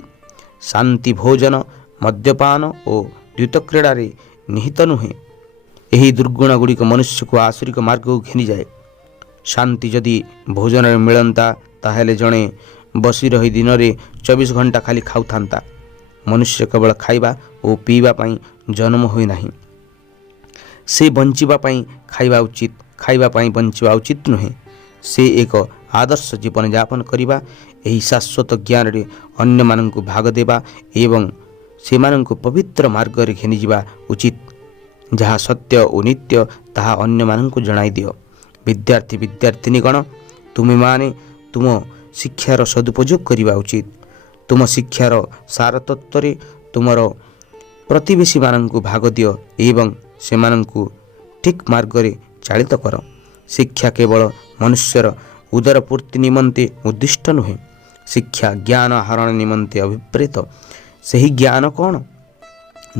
ଶାନ୍ତି ଭୋଜନ, ମଦ୍ୟପାନ ଓ ଦ୍ୱୈତକ୍ରୀଡ଼ାରେ ନିହିତ ନୁହେଁ। ଏହି ଦୁର୍ଗୁଣ ଗୁଡ଼ିକ ମନୁଷ୍ୟକୁ ଆସୁରିକ ମାର୍ଗକୁ ଘେନିଯାଏ। ଶାନ୍ତି ଯଦି ଭୋଜନରେ ମିଳନ୍ତା, ତାହେଲେ ଜଣେ ବସି ରହି ଦିନରେ 24 ଘଣ୍ଟା ଖାଲି ଖାଉଥାନ୍ତା। ମନୁଷ୍ୟ କେବଳ ଖାଇବା ଓ ପିଇବା ପାଇଁ ଜନ୍ମ ହୋଇନାହିଁ। ସେ ବଞ୍ଚିବା ପାଇଁ ଖାଇବା ଉଚିତ, ଖାଇବା ପାଇଁ ବଞ୍ଚିବା ଉଚିତ ନୁହେଁ। ସେ ଏକ ଆଦର୍ଶ ଜୀବନଯାପନ କରିବା, ଏହି ଶାଶ୍ୱତ ଜ୍ଞାନରେ ଅନ୍ୟମାନଙ୍କୁ ଭାଗ ଦେବା ଏବଂ ସେମାନଙ୍କୁ ପବିତ୍ର ମାର୍ଗରେ ଘେନିଯିବା ଉଚିତ। ଯାହା ସତ୍ୟ ଓ ନିତ୍ୟ ତାହା ଅନ୍ୟମାନଙ୍କୁ ଜଣାଇ ଦିଅ। ବିଦ୍ୟାର୍ଥୀ ବିଦ୍ୟାର୍ଥିନୀଗଣ, ତୁମେମାନେ ତୁମ ଶିକ୍ଷାର ସଦୁପଯୋଗ କରିବା ଉଚିତ। ତୁମ ଶିକ୍ଷାର ସାରତତ୍ତ୍ୱରେ ତୁମର ପ୍ରତିବେଶୀମାନଙ୍କୁ ଭାଗ ଦିଅ ଏବଂ ସେମାନଙ୍କୁ ଠିକ୍ ମାର୍ଗରେ ଚାଳିତ କର। ଶିକ୍ଷା କେବଳ ମନୁଷ୍ୟର ଉଦରପୂର୍ତ୍ତି ନିମନ୍ତେ ଉଦ୍ଦିଷ୍ଟ ନୁହେଁ, ଶିକ୍ଷା ଜ୍ଞାନ ଆହରଣ ନିମନ୍ତେ ଅଭିପ୍ରେତ। ସେହି ଜ୍ଞାନ କ'ଣ?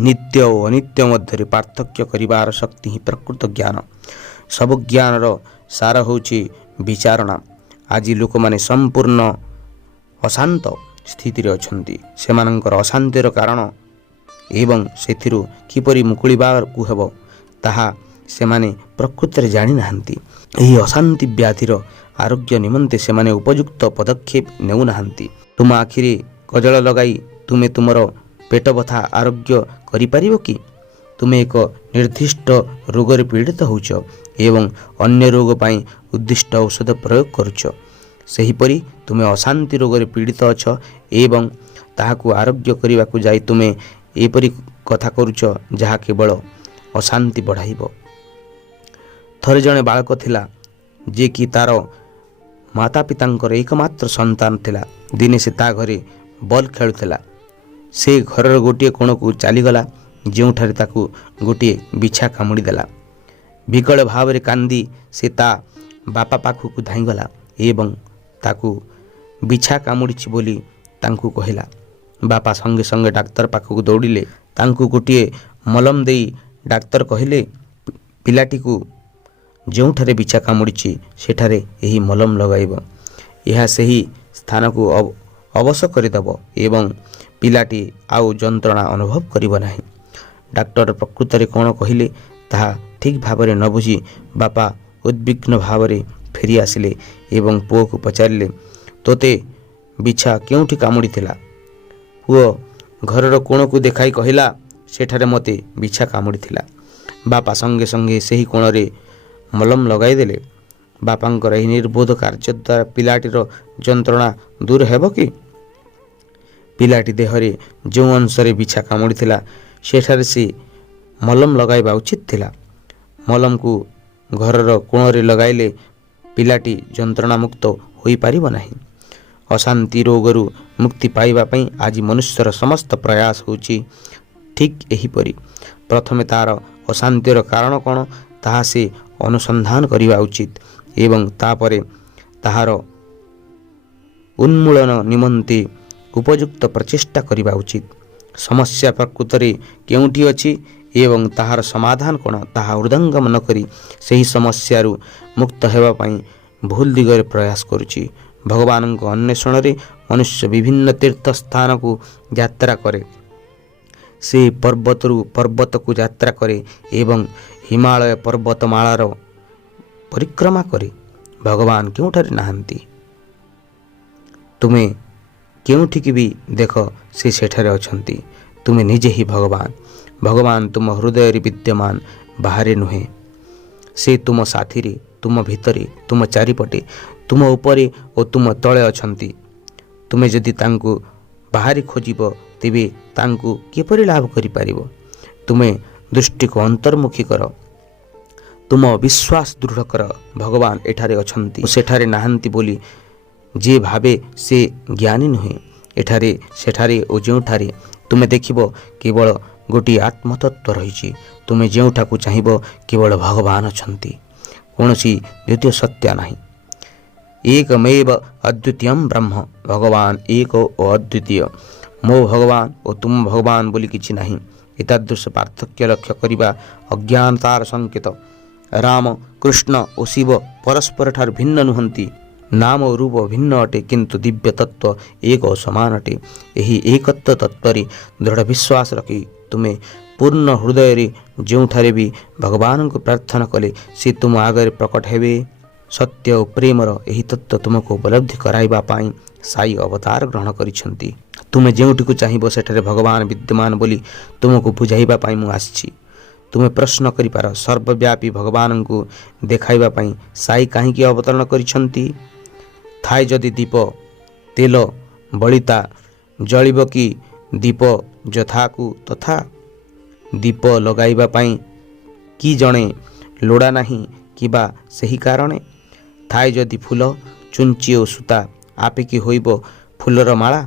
ନିତ୍ୟ ଓ ଅନିତ୍ୟ ମଧ୍ୟରେ ପାର୍ଥକ୍ୟ କରିବାର ଶକ୍ତି ହିଁ ପ୍ରକୃତ ଜ୍ଞାନ। ସବୁ ଜ୍ଞାନର ସାର ହେଉଛି ବିଚାରଣା। ଆଜି ଲୋକମାନେ ସମ୍ପୂର୍ଣ୍ଣ ଅଶାନ୍ତ ସ୍ଥିତିରେ ଅଛନ୍ତି। ସେମାନଙ୍କର ଅଶାନ୍ତିର କାରଣ ଏବଂ ସେଥିରୁ କିପରି ମୁକୁଳିବାକୁ ହେବ ତାହା ସେମାନେ ପ୍ରକୃତରେ ଜାଣିନାହାନ୍ତି। ଏହି ଅଶାନ୍ତି ବ୍ୟାଧିର ଆରୋଗ୍ୟ ନିମନ୍ତେ ସେମାନେ ଉପଯୁକ୍ତ ପଦକ୍ଷେପ ନେଉନାହାନ୍ତି। ତୁମ ଆଖିରେ କଜଳ ଲଗାଇ ତୁମେ ତୁମର ପେଟ ବଥା ଆରୋଗ୍ୟ କରିପାରିବ କି? ତୁମେ ଏକ ନିର୍ଦ୍ଦିଷ୍ଟ ରୋଗରେ ପୀଡ଼ିତ ହେଉଛ ଏବଂ ଅନ୍ୟ ରୋଗ ପାଇଁ ଉଦ୍ଦିଷ୍ଟ ଔଷଧ ପ୍ରୟୋଗ କରୁଛ। ସେହିପରି ତୁମେ ଅଶାନ୍ତି ରୋଗରେ ପୀଡ଼ିତ ଅଛ ଏବଂ ତାହାକୁ ଆରୋଗ୍ୟ କରିବାକୁ ଯାଇ ତୁମେ ଏପରି କଥା କରୁଛ ଯାହା କେବଳ ଅଶାନ୍ତି ବଢ଼ାଇବ। ଥରେ ଜଣେ ବାଳକ ଥିଲା, ଯେ କି ତାର ମାତା ପିତାଙ୍କର ଏକମାତ୍ର ସନ୍ତାନ ଥିଲା। ଦିନେ ସେ ତା ଘରେ ବଲ୍ ଖେଳୁଥିଲା। ସେ ଘରର ଗୋଟିଏ କୋଣକୁ ଚାଲିଗଲା, ଯେଉଁଠାରେ ତାକୁ ଗୋଟିଏ ବିଛା କାମୁଡ଼ିଦେଲା। ବିକଳ ଭାବରେ କାନ୍ଦି ସେ ତା ବାପା ପାଖକୁ ଧାଇଁଗଲା ଏବଂ ତାକୁ ବିଛା କାମୁଡ଼ିଛି ବୋଲି ତାଙ୍କୁ କହିଲା। ବାପା ସଙ୍ଗେ ସଙ୍ଗେ ଡାକ୍ତର ପାଖକୁ ଦୌଡ଼ିଲେ। ତାଙ୍କୁ ଗୋଟିଏ ମଲମ ଦେଇ ଡାକ୍ତର କହିଲେ, ପିଲାଟିକୁ ଯେଉଁଠାରେ ବିଛା କାମୁଡ଼ିଛି ସେଠାରେ ଏହି ମଲମ ଲଗାଇବ। ଏହା ସେହି ସ୍ଥାନକୁ ଅବଶ କରିଦେବ ଏବଂ ପିଲାଟି ଆଉ ଯନ୍ତ୍ରଣା ଅନୁଭବ କରିବ ନାହିଁ। ଡାକ୍ତର ପ୍ରକୃତରେ କ'ଣ କହିଲେ ତାହା ଠିକ୍ ଭାବରେ ନ ବୁଝି ବାପା ଉଦ୍ବିଗ୍ନ ଭାବରେ ଫେରି ଆସିଲେ ଏବଂ ପୁଅକୁ ପଚାରିଲେ, ତୋତେ ବିଛା କେଉଁଠି କାମୁଡ଼ିଥିଲା? ପୁଅ ଘରର କୋଣକୁ ଦେଖାଇ କହିଲା, ସେଠାରେ ମୋତେ ବିଛା କାମୁଡ଼ିଥିଲା। ବାପା ସଙ୍ଗେ ସଙ୍ଗେ ସେହି କୋଣରେ ମଲମ ଲଗାଇଦେଲେ। ବାପାଙ୍କର ଏହି ନିର୍ବୋଧ କାର୍ଯ୍ୟ ଦ୍ୱାରା ପିଲାଟିର ଯନ୍ତ୍ରଣା ଦୂର ହେବ କି? ପିଲାଟି ଦେହରେ ଯେଉଁ ଅଂଶରେ ବିଛା କାମୁଡ଼ିଥିଲା ସେଠାରେ ସେ ମଲମ ଲଗାଇବା ଉଚିତ ଥିଲା। ମଲମକୁ ଘରର କୋଣରେ ଲଗାଇଲେ ପିଲାଟି ଯନ୍ତ୍ରଣାମୁକ୍ତ ହୋଇପାରିବ ନାହିଁ। ଅଶାନ୍ତି ରୋଗରୁ ମୁକ୍ତି ପାଇବା ପାଇଁ ଆଜି ମନୁଷ୍ୟର ସମସ୍ତ ପ୍ରୟାସ ହେଉଛି ଠିକ୍ ଏହିପରି। ପ୍ରଥମେ ତାହାର ଅଶାନ୍ତିର କାରଣ କ'ଣ ତାହା ସେ ଅନୁସନ୍ଧାନ କରିବା ଉଚିତ ଏବଂ ତାପରେ ତାହାର ଉନ୍ମୂଳନ ନିମନ୍ତେ ଉପଯୁକ୍ତ ପ୍ରଚେଷ୍ଟା କରିବା ଉଚିତ। ସମସ୍ୟା ପ୍ରକୃତରେ କେଉଁଠି ଅଛି ଏବଂ ତାହାର ସମାଧାନ କ'ଣ ତାହା ହୃଦୟଙ୍ଗମ ନ କରି ସେହି ସମସ୍ୟାରୁ ମୁକ୍ତ ହେବା ପାଇଁ ଭୁଲ ଦିଗରେ ପ୍ରୟାସ କରୁଛି। ଭଗବାନଙ୍କ ଅନ୍ୱେଷଣରେ ମନୁଷ୍ୟ ବିଭିନ୍ନ ତୀର୍ଥ ସ୍ଥାନକୁ ଯାତ୍ରା କରେ। ସେ ପର୍ବତରୁ ପର୍ବତକୁ ଯାତ୍ରା କରେ ଏବଂ ହିମାଳୟ ପର୍ବତମାଳାର ପରିକ୍ରମା କରେ। ଭଗବାନ କେଉଁଠାରେ ନାହାନ୍ତି? ତୁମେ କେଉଁଠିକି ବି ଦେଖ ସେ ସେଠାରେ ଅଛନ୍ତି। ତୁମେ ନିଜେ ହିଁ ଭଗବାନ। ଭଗବାନ ତୁମ ହୃଦୟରେ ବିଦ୍ୟମାନ, ବାହାରେ ନୁହେଁ। ସେ ତୁମ ସାଥିରେ, ତୁମ ଭିତରେ, ତୁମ ଚାରିପଟେ, ତୁମ ଉପରେ ଓ ତୁମ ତଳେ ଅଛନ୍ତି। ତୁମେ ଯଦି ତାଙ୍କୁ ବାହାରେ ଖୋଜିବ ତେବେ ତାଙ୍କୁ କିପରି ଲାଭ କରିପାରିବ? ତୁମେ ଦୃଷ୍ଟିକୁ ଅନ୍ତର୍ମୁଖୀ କର, ତୁମ ବିଶ୍ୱାସ ଦୃଢ଼ କର। ଭଗବାନ ଏଠାରେ ଅଛନ୍ତି ଓ ସେଠାରେ ନାହାନ୍ତି ବୋଲି ଯିଏ ଭାବେ ସେ ଜ୍ଞାନୀ ନୁହେଁ। ଏଠାରେ, ସେଠାରେ ଓ ଯେଉଁଠାରେ ତୁମେ ଦେଖିବ କେବଳ ଗୋଟିଏ ଆତ୍ମତତ୍ତ୍ୱ ରହିଛି। ତୁମେ ଯେଉଁଠାକୁ ଚାହିଁବ କେବଳ ଭଗବାନ ଅଛନ୍ତି। କୌଣସି ଦ୍ୱିତୀୟ ସତ୍ୟ ନାହିଁ। ଏକମେବ ଅଦ୍ୱିତୀୟମ୍ ବ୍ରହ୍ମ। ଭଗବାନ ଏକ ଓ ଅଦ୍ୱିତୀୟ। ମୋ ଭଗବାନ ଓ ତୁମ ଭଗବାନ ବୋଲି କିଛି ନାହିଁ। ଏତାଦୃଶ ପାର୍ଥକ୍ୟ ଲକ୍ଷ୍ୟ କରିବା ଅଜ୍ଞାନତାର ସଂକେତ। ରାମ, କୃଷ୍ଣ ଓ ଶିବ ପରସ୍ପରଠାରୁ ଭିନ୍ନ ନୁହନ୍ତି। ନାମ ଓ ରୂପ ଭିନ୍ନ ଅଟେ କିନ୍ତୁ ଦିବ୍ୟ ତତ୍ତ୍ୱ ଏକ ଓ ସମାନ ଅଟେ। ଏହି ଏକତ୍ୱ ତତ୍ତ୍ୱରେ ଦୃଢ଼ ବିଶ୍ୱାସ ରଖି ତୁମେ ପୂର୍ଣ୍ଣ ହୃଦୟରେ ଯେଉଁଠାରେ ବି ଭଗବାନଙ୍କୁ ପ୍ରାର୍ଥନା କଲେ ସେ ତୁମ ଆଗରେ ପ୍ରକଟ ହେବେ। ସତ୍ୟ ଓ ପ୍ରେମର ଏହି ତତ୍ତ୍ୱ ତୁମକୁ ଉପଲବ୍ଧି କରାଇବା ପାଇଁ ସାଇ ଅବତାର ଗ୍ରହଣ କରିଛନ୍ତି। ତୁମେ ଯେଉଁଠିକୁ ଚାହିଁବ ସେଠାରେ ଭଗବାନ ବିଦ୍ୟମାନ ବୋଲି ତୁମକୁ ବୁଝାଇବା ପାଇଁ ମୁଁ ଆସିଛି। ତୁମେ ପ୍ରଶ୍ନ କରିପାର, ସର୍ବବ୍ୟାପୀ ଭଗବାନଙ୍କୁ ଦେଖାଇବା ପାଇଁ ସାଇ କାହିଁକି ଅବତରଣ କରିଛନ୍ତି? ଥାଏ ଯଦି ଦୀପ, ତେଲ ବଳିତା ଜଳିବ କି ଦୀପ ଯଥାକୁ ତଥା? ଦୀପ ଲଗାଇବା ପାଇଁ କି ଜଣେ ଲୋଡ଼ା ନାହିଁ କିବା ସେହି କାରଣେ? ଥାଏ ଯଦି ଫୁଲ, ଚୁଞ୍ଚି ଓ ସୂତା, ଆପେ କି ହୋଇବ ଫୁଲର ମାଳା?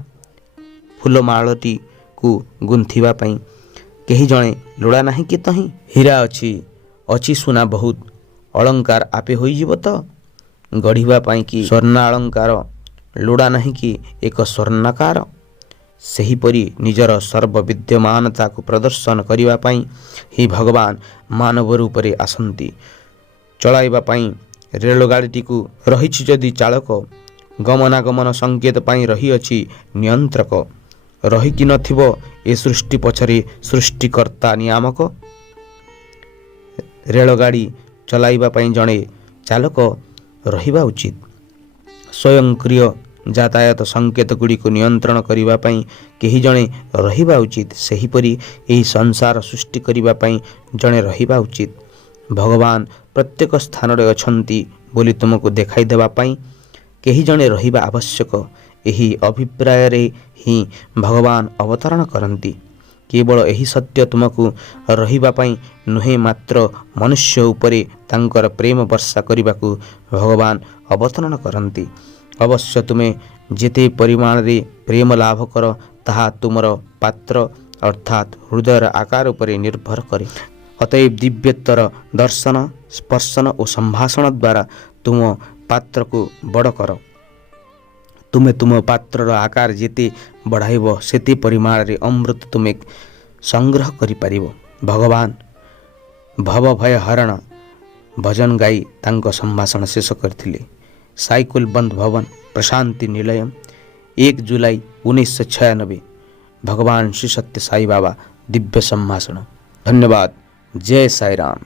ଫୁଲମାଳଟିକୁ ଗୁନ୍ଥିବା ପାଇଁ କେହି ଜଣେ ଲୋଡ଼ା ନାହିଁ କି ତହିଁ? ହୀରା ଅଛି ସୁନା ବହୁତ, ଅଳଙ୍କାର ଆପେ ହୋଇଯିବ ତ? ଗଢ଼ିବା ପାଇଁ କି ସ୍ୱର୍ଣ୍ଣାଳଙ୍କାର ଲୋଡ଼ା ନାହିଁ କି ଏକ ସ୍ୱର୍ଣ୍ଣାକାର? ସେହିପରି ନିଜର ସର୍ବବିଦ୍ୟମାନତାକୁ ପ୍ରଦର୍ଶନ କରିବା ପାଇଁ ହିଁ ଭଗବାନ ମାନବ ରୂପରେ ଆସନ୍ତି। ଚଳାଇବା ପାଇଁ ରେଳଗାଡ଼ିଟିକୁ ରହିଛି ଯଦି ଚାଳକ, ଗମନାଗମନ ସଂକେତ ପାଇଁ ରହିଅଛି ନିୟନ୍ତ୍ରକ। ରହିକି ନଥିବ ଏ ସୃଷ୍ଟି ପଛରେ ସୃଷ୍ଟିକର୍ତ୍ତା ନିୟାମକ। ରେଳଗାଡ଼ି ଚଲାଇବା ପାଇଁ ଜଣେ ଚାଲକ ରହିବା ଉଚିତ। ସ୍ୱୟଂକ୍ରିୟ ଯାତାୟାତ ସଂକେତ ଗୁଡ଼ିକୁ ନିୟନ୍ତ୍ରଣ କରିବା ପାଇଁ କେହି ଜଣେ ରହିବା ଉଚିତ। ସେହିପରି ଏହି ସଂସାର ସୃଷ୍ଟି କରିବା ପାଇଁ ଜଣେ ରହିବା ଉଚିତ। ଭଗବାନ ପ୍ରତ୍ୟେକ ସ୍ଥାନରେ ଅଛନ୍ତି ବୋଲି ତୁମକୁ ଦେଖାଇ ଦେବା ପାଇଁ କେହି ଜଣେ ରହିବା ଆବଶ୍ୟକ। ଏହି ଅଭିପ୍ରାୟରେ ହିଁ ଭଗବାନ ଅବତରଣ କରନ୍ତି। କେବଳ ଏହି ସତ୍ୟ ତୁମକୁ ରହିବା ପାଇଁ ନୁହେଁ ମାତ୍ର ମନୁଷ୍ୟ ଉପରେ ତାଙ୍କର ପ୍ରେମ ବର୍ଷା କରିବାକୁ ଭଗବାନ ଅବତରଣ କରନ୍ତି। ଅବଶ୍ୟ ତୁମେ ଯେତେ ପରିମାଣରେ ପ୍ରେମ ଲାଭ କର ତାହା ତୁମର ପାତ୍ର ଅର୍ଥାତ୍ ହୃଦୟର ଆକାର ଉପରେ ନିର୍ଭର କରେ। ଅତଏବ ଦିବ୍ୟତ୍ୱର ଦର୍ଶନ, ସ୍ପର୍ଶନ ଓ ସମ୍ଭାଷଣ ଦ୍ୱାରା ତୁମ पात्र को बड़ कर। तुमे तुम पात्रर आकार जेते बढ़ाइब सेते परिमाण रे अमृत तुमे संग्रह करि परिब। भगवान भव भय हरण भजन गाई तांको संभाषण शेष करथिले। साइकुल बंद भवन प्रशांति निलयम 1 जुलाई 1996। भगवान श्री सत्य साई बाबा दिव्य संभाषण। धन्यवाद। जय साई राम।